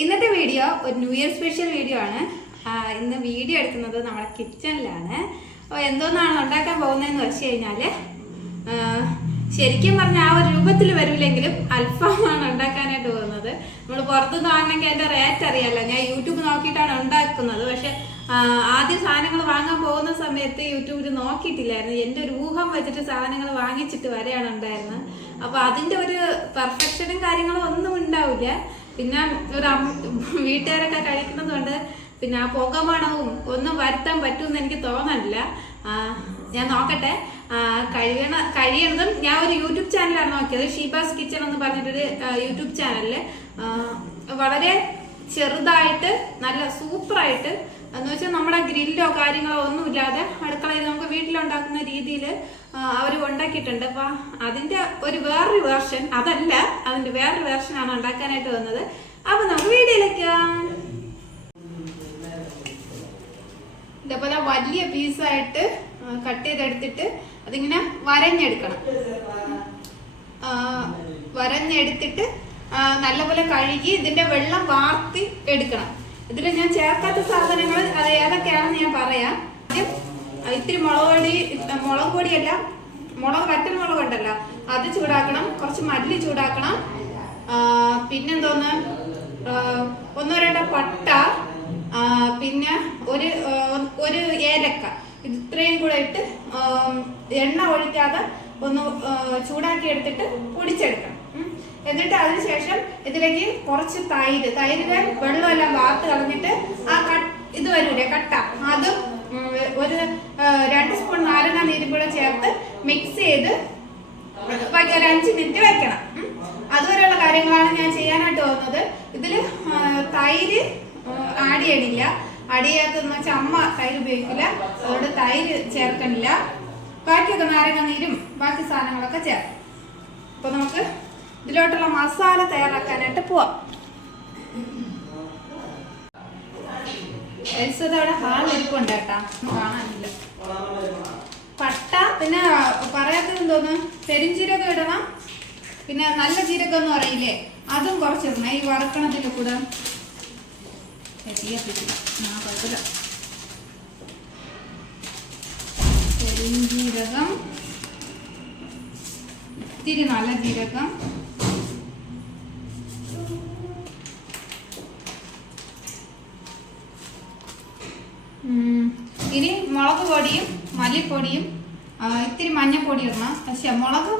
ഇന്നത്തെ വീഡിയോ ഒരു new year special video ആണ്. ഇന്ന് വീഡിയോ എടുക്കുന്നത് നമ്മുടെ കിച്ചണിലാണ്. എന്തോന്നാണ് ഉണ്ടാക്കാൻ പോകുന്നതെന്ന് വെച്ച് കഴിഞ്ഞാൽ ശരിക്കും പറഞ്ഞാൽ ആ ഒരു രൂപത്തിൽ വരില്ലെങ്കിലും അൽഫാമാണ് ഉണ്ടാക്കാനായിട്ട് പോകുന്നത്. നമ്മൾ പുറത്തുനിന്ന് വാങ്ങണമെങ്കിൽ അതിൻ്റെ റേറ്റ് അറിയാമല്ലോ. ഞാൻ യൂട്യൂബ് നോക്കിയിട്ടാണ് ഉണ്ടാക്കുന്നത്. പക്ഷെ ആദ്യം സാധനങ്ങൾ വാങ്ങാൻ പോകുന്ന സമയത്ത് യൂട്യൂബിൽ നോക്കിയിട്ടില്ലായിരുന്നു. എൻ്റെ ഒരു ഊഹം വെച്ചിട്ട് സാധനങ്ങൾ വാങ്ങിച്ചിട്ട് വരെയാണ് ഉണ്ടായിരുന്നത്. അപ്പോൾ അതിൻ്റെ ഒരു പെർഫെക്ഷനും കാര്യങ്ങളും ഒന്നും ഉണ്ടാവില്ല. പിന്നെ ഒരു വീട്ടുകാരൊക്കെ കഴിക്കുന്നത് കൊണ്ട് പിന്നെ ആ പുകമണവും ഒന്നും വരുത്താൻ പറ്റുമെന്ന് എനിക്ക് തോന്നണില്ല. ഞാൻ നോക്കട്ടെ. കഴിയണതും ഞാൻ ഒരു യൂട്യൂബ് ചാനലാണ് നോക്കിയത്. ഷീബാസ് കിച്ചൺ എന്ന് പറഞ്ഞിട്ടൊരു യൂട്യൂബ് ചാനലിൽ വളരെ ചെറുതായിട്ട് നല്ല സൂപ്പറായിട്ട് എന്ന് വെച്ചാൽ നമ്മുടെ ഗ്രില്ലോ കാര്യങ്ങളോ ഒന്നും ഇല്ലാതെ അടുക്കളയിൽ നമുക്ക് വീട്ടിലുണ്ടാക്കുന്ന രീതിയിൽ അവർ ഉണ്ടാക്കിയിട്ടുണ്ട്. അപ്പം അതിൻ്റെ ഒരു വേറൊരു വേർഷൻ അതല്ല, അതിൻ്റെ വേറൊരു വേർഷനാണ് ഉണ്ടാക്കാനായിട്ട് വന്നത്. അപ്പം നമുക്ക് വീഡിയോയിലേക്ക് ഇതേപോലെ വലിയ പീസായിട്ട് കട്ട് ചെയ്തെടുത്തിട്ട് അതിങ്ങനെ വരഞ്ഞെടുത്തിട്ട് നല്ലപോലെ കഴുകി ഇതിൻ്റെ വെള്ളം വാർത്തി എടുക്കണം. ഇതിൽ ഞാൻ ചേർക്കാത്ത സാധനങ്ങൾ അത് ഏതൊക്കെയാണെന്ന് ഞാൻ പറയാം. ഇത്തിരി മുളക് പൊടിയല്ല, വറ്റൽ മുളക് ഉണ്ടല്ലോ അത് ചൂടാക്കണം. കുറച്ച് മല്ലി ചൂടാക്കണം. പിന്നെന്തോന്ന്, 1-2 പട്ട, പിന്നെ ഒരു ഏലക്ക. ഇത്രയും കൂടെ ഇട്ട് എണ്ണ ഒഴിക്കാതെ ഒന്ന് ചൂടാക്കി എടുത്തിട്ട് പൊടിച്ചെടുക്കണം. എന്നിട്ട് അതിനുശേഷം ഇതിലേക്ക് കുറച്ച് തൈരിലെ വെള്ളമെല്ലാം വാർത്ത് കളഞ്ഞിട്ട് ആ ഇത് വരൂലേ കട്ട, അതും ഒരു 2 സ്പൂൺ നാരങ്ങ നീരും കൂടെ ചേർത്ത് മിക്സ് ചെയ്ത് ഒരു 5 മിനിറ്റ് വെക്കണം. അതുവരെയുള്ള കാര്യങ്ങളാണ് ഞാൻ ചെയ്യാനായിട്ട് പോകുന്നത്. ഇതിൽ തൈര് ആഡ് ചെയ്യണില്ല. ആഡ് ചെയ്യാത്തതെന്ന് വെച്ചാൽ അമ്മ തൈര് ഉപയോഗിക്കില്ല, അതുകൊണ്ട് തൈര് ചേർക്കണില്ല. ബാക്കിയൊക്കെ നാരങ്ങ നീരും ബാക്കി സാധനങ്ങളൊക്കെ ചേർക്കും. അപ്പൊ നമുക്ക് ഇതിലോട്ടുള്ള മസാല തയ്യാറാക്കാനായിട്ട് പോവാം. അവിടെ ഹാളിരിപ്പുണ്ട് കേട്ടാ, കാണാനില്ല. പട്ട, പിന്നെ പറയാത്തത് എന്തോന്ന്, പെരുംജീരകം ഇടണം. പിന്നെ നല്ല ജീരകം എന്ന് പറയില്ലേ, അതും കുറച്ചിടണം ഈ വറക്കണത്തിൽ കൂടെ. പെരുംജീരകം, ഇത്തിരി നല്ല ജീരകം, ഇനി മുളക് പൊടിയും മല്ലിപ്പൊടിയും ഇത്തിരി മഞ്ഞപ്പൊടി ഇടണം. പക്ഷെ മുളക്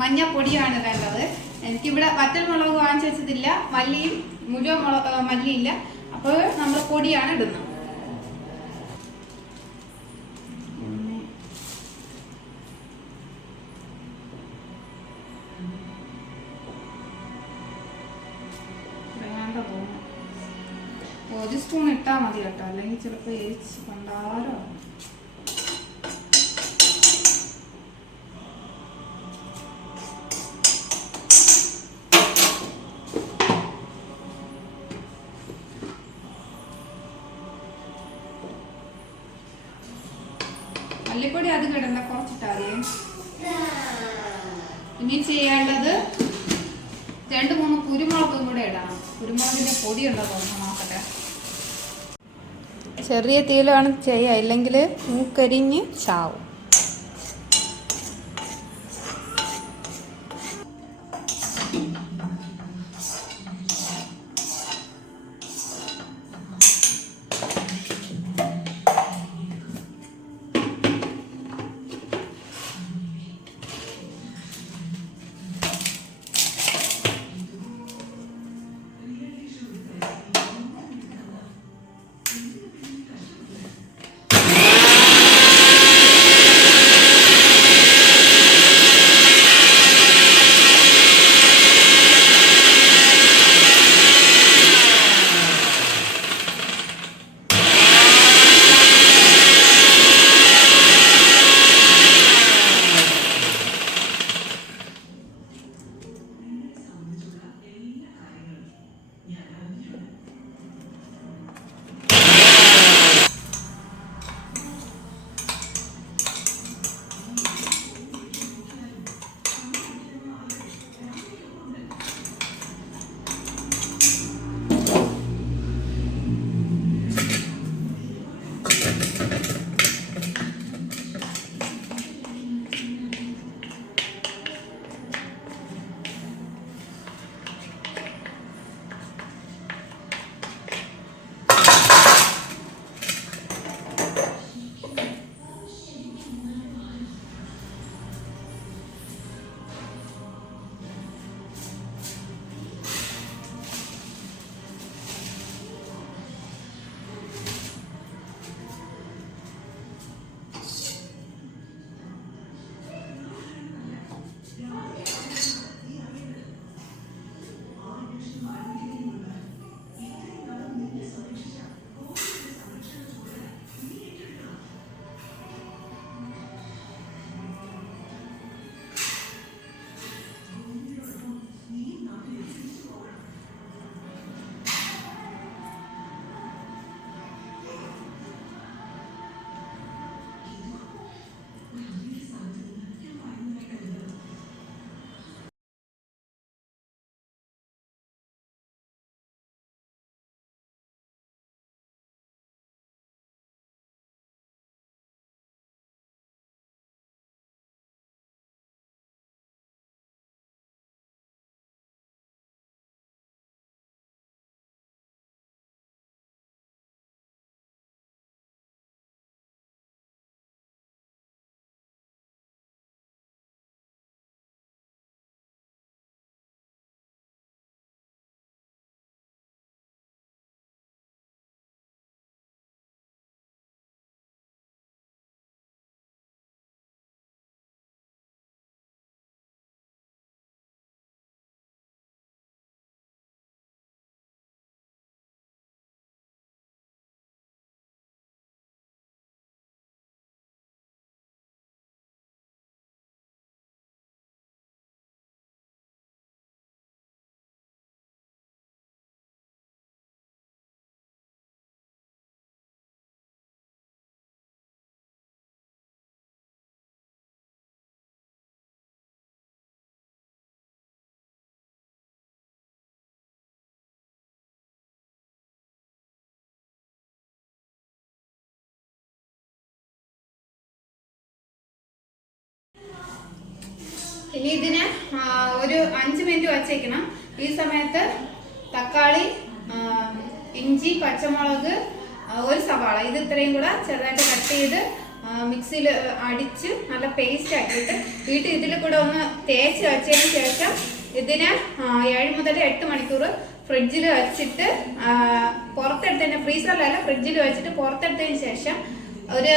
മഞ്ഞപ്പൊടിയാണ് വേണ്ടത്. എനിക്കിവിടെ വറ്റൽ മുളക് വാങ്ങിച്ചു വെച്ചതില്ല, മുഴുവൻ മല്ലിയില്ല. അപ്പോൾ നമ്മൾ പൊടിയാണ് ഇടുന്നത്. ഒരു സ്പൂൺ ഇട്ടാൽ മതി കേട്ടോ, അല്ലെങ്കിൽ ചിലപ്പോൾ എരിച്ച് കൊണ്ടാരോ. മല്ലിപ്പൊടി അത് കിടണ്ട, കുറച്ചിട്ടാതെ. ഇനി ചെയ്യേണ്ടത് 2-3 കുരുമുളകും കൂടെ ഇടണം. കുരുമുളകിന്റെ പൊടി ഉണ്ടോ നോക്കട്ടെ. ചെറിയ തീയിലാണ് ചെയ്യുക, ഇല്ലെങ്കിൽ മൂക്കരിഞ്ഞ് ചാവും. ഇനി ഇതിന് ഒരു 5 മിനിറ്റ് വച്ചേക്കണം. ഈ സമയത്ത് തക്കാളി, ഇഞ്ചി, പച്ചമുളക്, ഒരു സവാള ഇത് ഇത്രയും കൂടെ ചെറുതായിട്ട് കട്ട് ചെയ്ത് മിക്സിയിൽ അടിച്ച് നല്ല പേസ്റ്റ് ആക്കിയിട്ട് വീട്ടിൽ ഇതിൽ കൂടെ ഒന്ന് തേച്ച് വെച്ചതിന് ശേഷം ഇതിന് 7 മുതൽ 8 മണിക്കൂർ ഫ്രിഡ്ജിൽ വെച്ചിട്ട് പുറത്തെടുത്തതിന്, ഫ്രീസറിലല്ല ഫ്രിഡ്ജിൽ വെച്ചിട്ട് പുറത്തെടുത്തതിന് ശേഷം ഒരു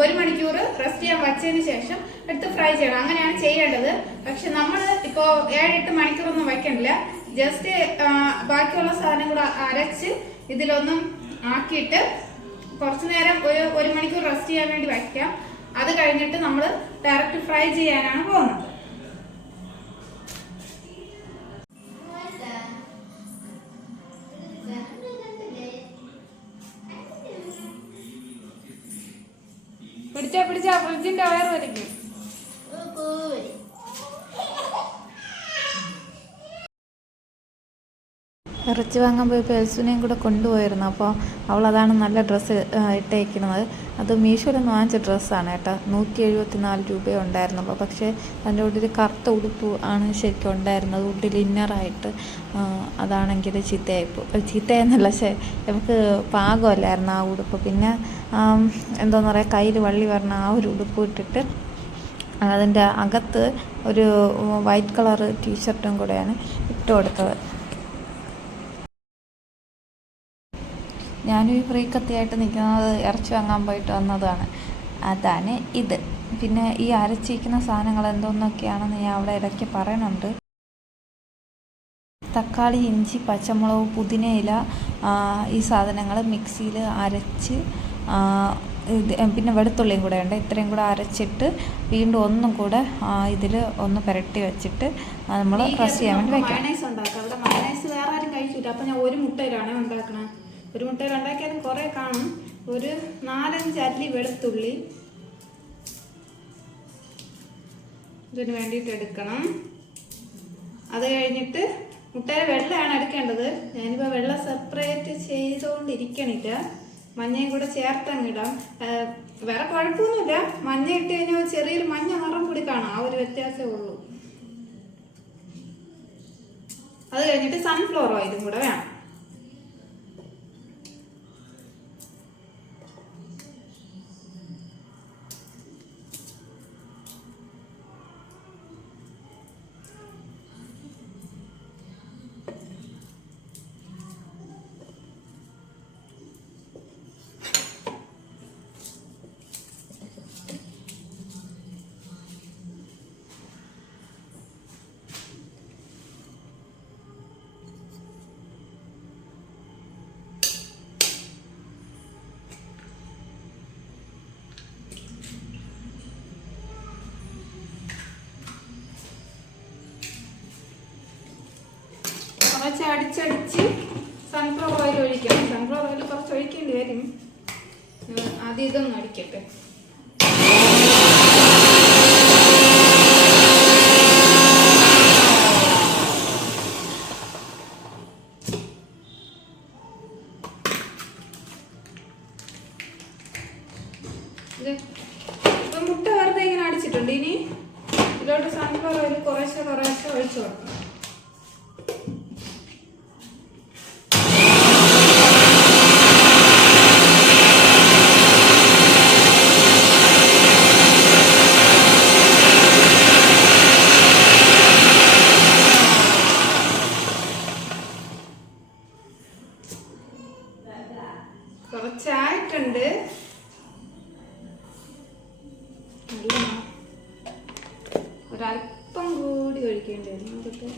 1 മണിക്കൂർ റെസ്റ്റ് ചെയ്യാൻ വച്ചതിന് ശേഷം എടുത്ത് ഫ്രൈ ചെയ്യണം. അങ്ങനെയാണ് ചെയ്യേണ്ടത്. പക്ഷെ നമ്മൾ ഇപ്പോൾ 7-8 മണിക്കൂറൊന്നും വയ്ക്കണില്ല. ജസ്റ്റ് ബാക്കിയുള്ള സാധനം കൂടെ അരച്ച് ഇതിലൊന്നും ആക്കിയിട്ട് കുറച്ച് നേരം 1 മണിക്കൂർ റെസ്റ്റ് ചെയ്യാൻ വേണ്ടി വയ്ക്കാം. അത് കഴിഞ്ഞിട്ട് നമ്മൾ ഡയറക്റ്റ് ഫ്രൈ ചെയ്യാനാണ് പോകുന്നത്. പിടിച്ചാ ഫ്രിഡ്ജിന്റെ വയർ വലിക്കും. ഇറച്ചി വാങ്ങാൻ പോയപ്പോൾ എൽസുനെയും കൂടെ കൊണ്ടുപോയിരുന്നു. അപ്പോൾ അവളതാണ് നല്ല ഡ്രസ്സ് ഇട്ടേക്കുന്നത്. അത് മീഷോയിൽ നിന്ന് വാങ്ങിച്ച ഡ്രസ്സാണ് കേട്ടോ. 174 രൂപയേ ഉണ്ടായിരുന്നുള്ളൂ. പക്ഷേ അതിൻ്റെ ഉള്ളിൽ കറുത്ത ഉടുപ്പ് ആണ് ശരിക്കും ഉണ്ടായിരുന്നത്, ഉള്ളിൽ ഇന്നറായിട്ട്. അതാണെങ്കിൽ ചീത്തയെന്നല്ല, പക്ഷേ നമുക്ക് പാകമല്ലായിരുന്നു ആ ഉടുപ്പ്. പിന്നെ എന്താണെന്ന് പറയുക, കയ്യിൽ വള്ളി പറഞ്ഞ ആ ഒരു ഉടുപ്പ് ഇട്ടിട്ട് അതിൻ്റെ അകത്ത് ഒരു വൈറ്റ് കളർ ടീഷർട്ടും കൂടെയാണ് ഇട്ട് കൊടുത്തത്. ഞാനും ഈ ഫ്രീ കത്തിയായിട്ട് നിൽക്കുന്നത് ഇറച്ചി വാങ്ങാൻ പോയിട്ട് വന്നതാണ്. അതാണ് ഇത്. പിന്നെ ഈ അരച്ചിരിക്കുന്ന സാധനങ്ങൾ എന്തോന്നൊക്കെയാണെന്ന് ഞാൻ അവിടെ ഇടയ്ക്ക് പറയണുണ്ട്. തക്കാളി, ഇഞ്ചി, പച്ചമുളക്, പുതിനയില, ഈ സാധനങ്ങൾ മിക്സിയിൽ അരച്ച്, പിന്നെ വെളുത്തുള്ളിയും കൂടെ ഉണ്ട്. ഇത്രയും കൂടെ അരച്ചിട്ട് വീണ്ടും ഒന്നും കൂടെ ഇതിൽ ഒന്ന് പുരട്ടി വെച്ചിട്ട് നമ്മൾ റെസ്റ്റ് ചെയ്യാൻ വേണ്ടി വെക്കാം. മയണൈസ് ഉണ്ടാക്കാം. അവിടെ മയണൈസ് വേറെ ആരും കഴിച്ചില്ല. അപ്പം ഞാൻ ഒരു മുട്ടയിലാണ് ഉണ്ടാക്കണത്. ഒരു മുട്ടയിൽ ഉണ്ടാക്കിയാലും കുറേ കാണും. ഒരു 4-5 അല്ലി വെളുത്തുള്ളി ഇതിന് വേണ്ടിയിട്ട് എടുക്കണം. അത് കഴിഞ്ഞിട്ട് മുട്ടയുടെ വെള്ളമാണ് എടുക്കേണ്ടത്. ഞാനിപ്പോൾ വെള്ളം സെപ്പറേറ്റ് ചെയ്തുകൊണ്ടിരിക്കണില്ല. മഞ്ഞയും കൂടെ ചേർത്തങ്ങിടാം. വേറെ കുഴപ്പമൊന്നുമില്ല. മഞ്ഞ ഇട്ട് കഴിഞ്ഞാൽ ചെറിയൊരു മഞ്ഞ നിറം കൂടി കാണാം. ആ ഒരു വ്യത്യാസമേ ഉള്ളൂ. അത് കഴിഞ്ഞിട്ട് സൺഫ്ലവർ ഓയിലും കൂടെ വേണം. കുറച്ച് അടിച്ചടിച്ച് സൺഫ്ലവർ ഓയിൽ ഒഴിക്കണം. സൺഫ്ലവർ ഓയിൽ കുറച്ച് ഒഴിക്കേണ്ടി വരും. ആദ്യം ഇതൊന്നും അടിക്കട്ടെ. ഇപ്പം മുട്ട വെറുതെ ഇങ്ങനെ അടിച്ചിട്ടുണ്ട്. ഇനി ഇതിലോട്ട് സൺഫ്ലവർ ഓയിൽ കുറേശ്ശെ ഒഴിച്ചു കൊടുക്കണം. കുറച്ചായിട്ടുണ്ട്. ഒരല്പം കൂടി ഒഴിക്കേണ്ടി വരും. നമുക്ക്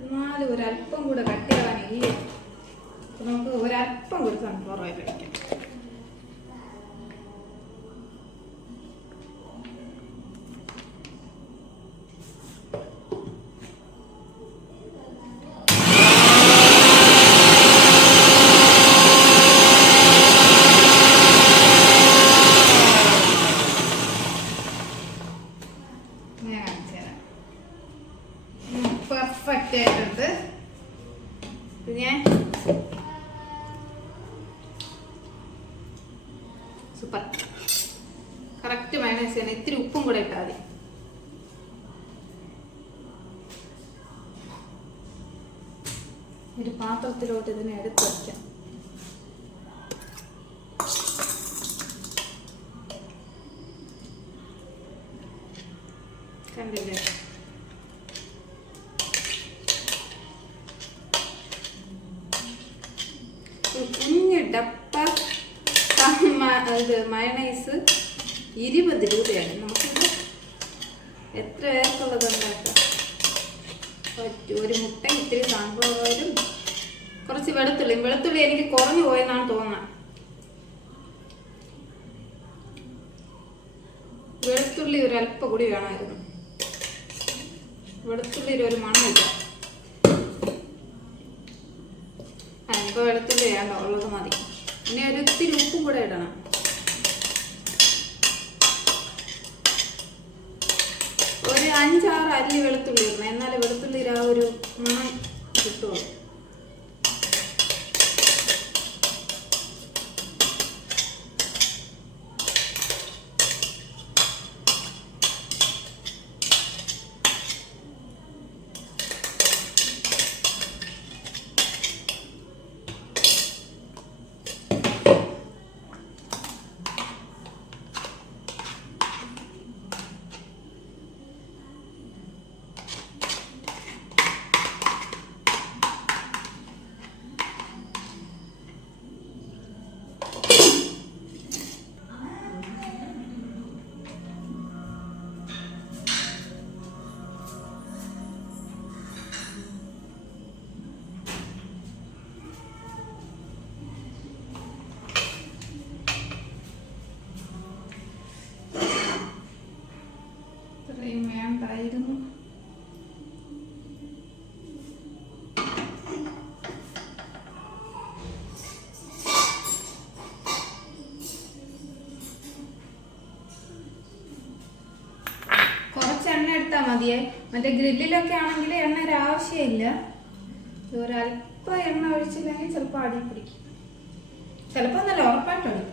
എന്നാലും ഒരല്പം കൂടെ കട്ടിയാവാനില്ലേ. നമുക്ക് ഒരല്പം കൂടി സൺഫ്ലവർ ഓയിൽ ഒഴിക്കാം. സൂപ്പർ. കറക്റ്റ് മയണൈസ് ആണ്. ഇത്തിരി ഉപ്പും കൂടെ ഇട്ടാൽ മതി. ഒരു പാത്രത്തിലോട്ട് ഇതിനെ എടുത്ത് വയ്ക്കാം. കണ്ടില്ലേ? കുഞ്ഞ് ഡപ്പ ഇത് മയണൈസ് 20 രൂപയാണ്. നമുക്കിത് എത്ര പേർക്കുള്ളത് ഉണ്ടാക്കാം പറ്റും. ഒരു മുട്ട, ഇത്തിരി സൺഫ്ലവറും കുറച്ച് വെളുത്തുള്ളി എനിക്ക് കുറഞ്ഞു പോയെന്നാണ് തോന്നുന്നത്. വെളുത്തുള്ളി ഒരു അല്പം കൂടി വേണമായിരുന്നു. വെളുത്തുള്ളിയിൽ ഒരു മണമില്ല. ഇപ്പൊ വെളുത്തുള്ളി വേണ്ട, ഉള്ളത് മതി. ഇനി ഒരു ഇത്തിരി ഉപ്പും കൂടെ ഇടണം. ഒരു 5-6 അല്ലി വെളുത്തുള്ളി ഇടണം. എന്നാലേ വെളുത്തുള്ളിയിൽ ആ ഒരു മണം കിട്ടുള്ളൂ. വേണ്ടായിരുന്നു. കുറച്ച് എണ്ണ എടുത്താൽ മതിയേ. മറ്റേ ഗ്രില്ലിലൊക്കെ ആണെങ്കിൽ എണ്ണ ആവശ്യമില്ല. ഒരല്പം എണ്ണ ഒഴിച്ചില്ലെങ്കിൽ ചിലപ്പോൾ അടി പിടിക്കും. ചിലപ്പോൾ നല്ല ഉറപ്പായിട്ടുണ്ട്.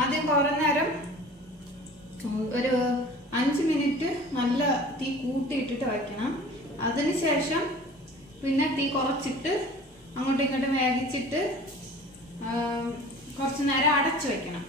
ആദ്യം കുറേ നേരം ഒരു 5 മിനിറ്റ് നല്ല തീ കൂട്ടിയിട്ടിട്ട് വയ്ക്കണം. അതിനുശേഷം പിന്നെ തീ കുറച്ചിട്ട് അങ്ങോട്ടും ഇങ്ങോട്ടും വേവിച്ചിട്ട് കുറച്ച് നേരം അടച്ചു വെക്കണം.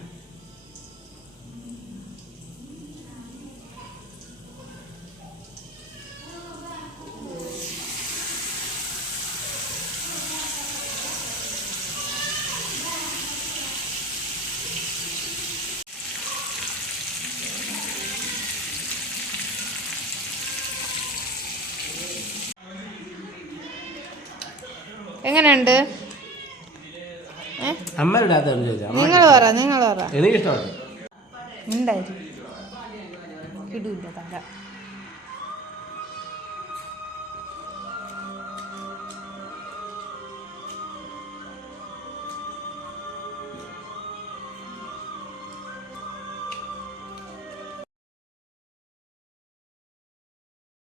എങ്ങനെയുണ്ട്? നിങ്ങൾ പറ. എനിക്കിഷ്ടമാണ്. ഉണ്ടായിരുന്നു ഇടൂല്ല തങ്ക.